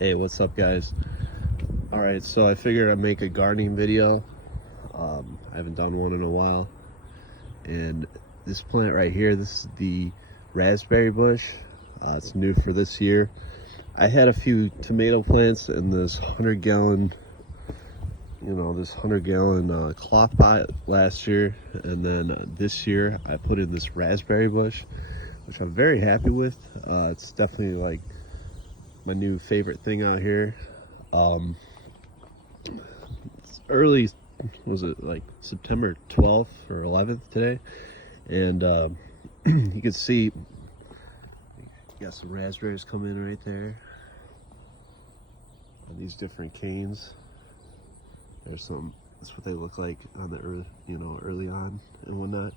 Hey, what's up, guys? All right, so I figured I'd make a gardening video. I haven't done one in a while. And this plant right here, this is the raspberry bush. It's new for this year. I had a few tomato plants in this 100-gallon, this 100-gallon cloth pot last year. And then this year I put in this raspberry bush, which I'm very happy with. It's definitely like my new favorite thing out here. It's early, was it like September 12th or 11th today? And you can see you got some raspberries coming right there on these different canes. There's some, that's what they look like on the earth, early on and whatnot.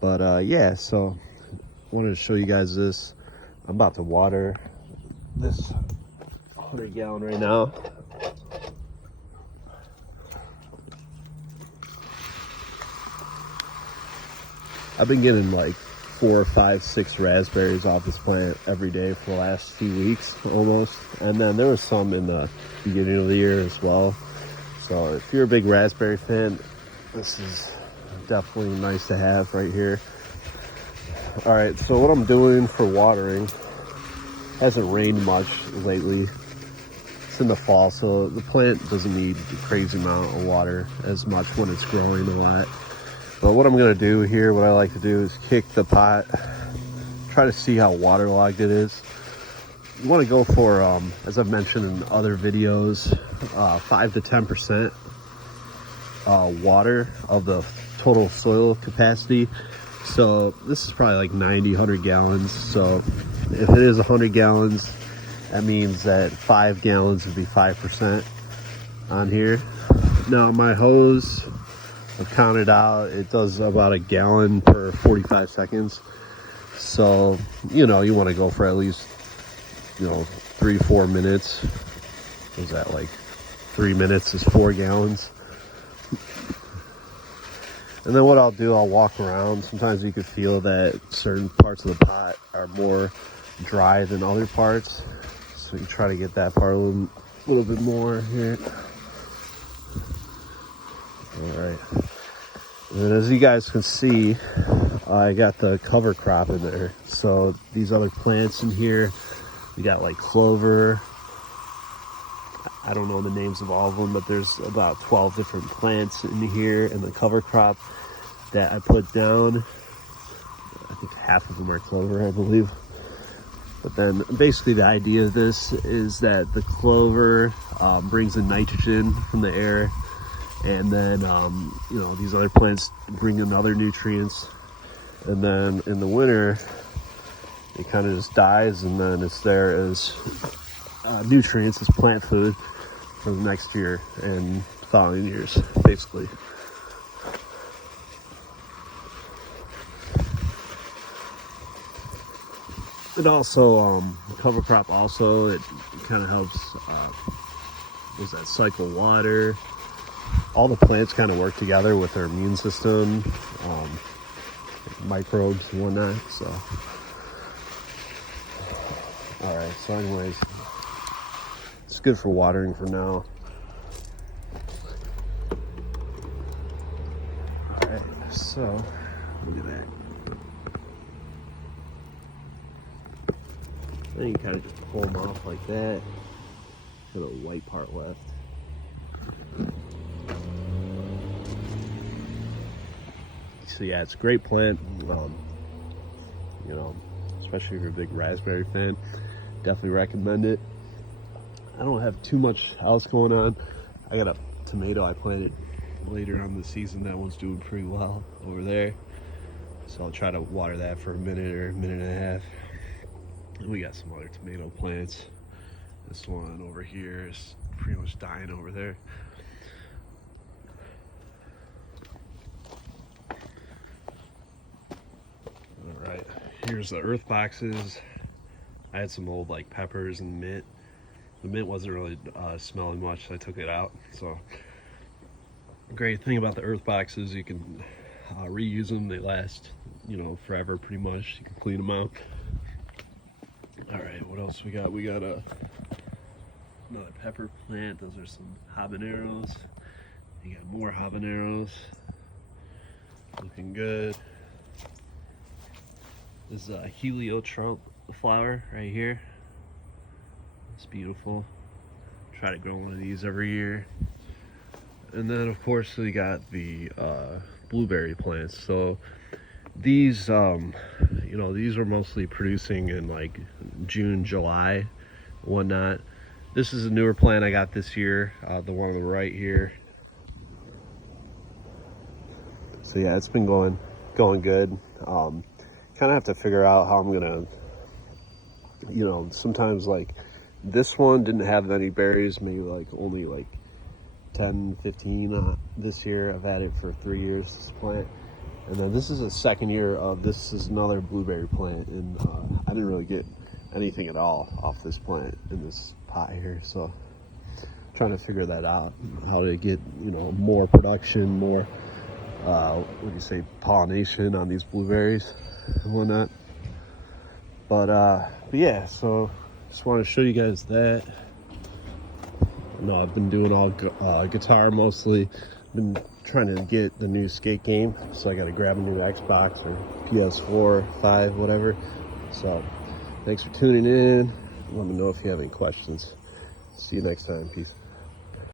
But yeah, so I wanted to show you guys this. I'm about to water this 100-gallon right now. I've been getting like 4, 5, 6 raspberries off this plant every day for the last few weeks almost. And then there was some in the beginning of the year as well. So if you're a big raspberry fan, this is definitely nice to have right here. All right, so what I'm doing for watering, hasn't rained much lately. It's in the fall, so the plant doesn't need a crazy amount of water as much when it's growing a lot. But what I'm gonna do here, what I like to do is kick the pot, try to see how waterlogged it is. You wanna go for, as I've mentioned in other videos, 5 to 10% water of the total soil capacity. So this is probably like 90, 100 gallons. So if it is 100 gallons, that means that 5 gallons would be 5% on here. Now my hose, I've counted out, it does about a gallon per 45 seconds. So, you want to go for at least, 3 to 4 minutes. What is that, like 3 minutes is 4 gallons. And then what I'll do, I'll walk around. Sometimes you can feel that certain parts of the pot are more dry than other parts. So you try to get that part a little bit more here. All right. And as you guys can see, I got the cover crop in there. So these other plants in here, we got like clover. I don't know the names of all of them, but there's about 12 different plants in here in the cover crop that I put down. I think half of them are clover, I believe. But then basically the idea of this is that the clover brings in nitrogen from the air, and then these other plants bring in other nutrients, and then in the winter it kind of just dies, and then it's there as nutrients, as plant food for the next year and following years, basically. It also, cover crop also, it kind of helps, cycle water. All the plants kind of work together with their immune system, microbes and whatnot, so. All right, so anyways, it's good for watering for now. All right, so look at that. Then you kind of just pull them off like that. Got a white part left. So yeah, it's a great plant. Especially if you're a big raspberry fan, definitely recommend it. I don't have too much else going on. I got a tomato I planted later on the season. That one's doing pretty well over there. So I'll try to water that for a minute or a minute and a half. And we got some other tomato plants. This one over here is pretty much dying over there. All right, here's the earth boxes. I had some old like peppers and mint. The mint wasn't really smelling much, so I took it out. So great thing about the earth boxes, you can reuse them. They last, forever pretty much. You can clean them out. All right, what else we got? We got a Another pepper plant. Those are some habaneros. You got more habaneros. Looking good. This is a heliotrope flower right here. It's beautiful. Try to grow one of these every year. And then of course we got the blueberry plants. So these you know, these are mostly producing in like June, July, whatnot. This is a newer plant I got this year, the one on the right here. So yeah, it's been going good. Kind of have to figure out how I'm gonna, you know, sometimes like this one didn't have any berries, maybe like only like 10, 15 this year. I've had it for 3 years, this plant. And then this is a second year of, this is another blueberry plant, and I didn't really get anything at all off this plant in this pot here. So trying to figure that out, how to get, you know, more production, more what do you say, pollination on these blueberries and whatnot. But yeah, so just want to show you guys that. No, I've been doing all guitar mostly. Been trying to get the new skate game, so I got to grab a new Xbox or PS4, 5, whatever. So thanks for tuning in. Let me know if you have any questions. See you next time. Peace.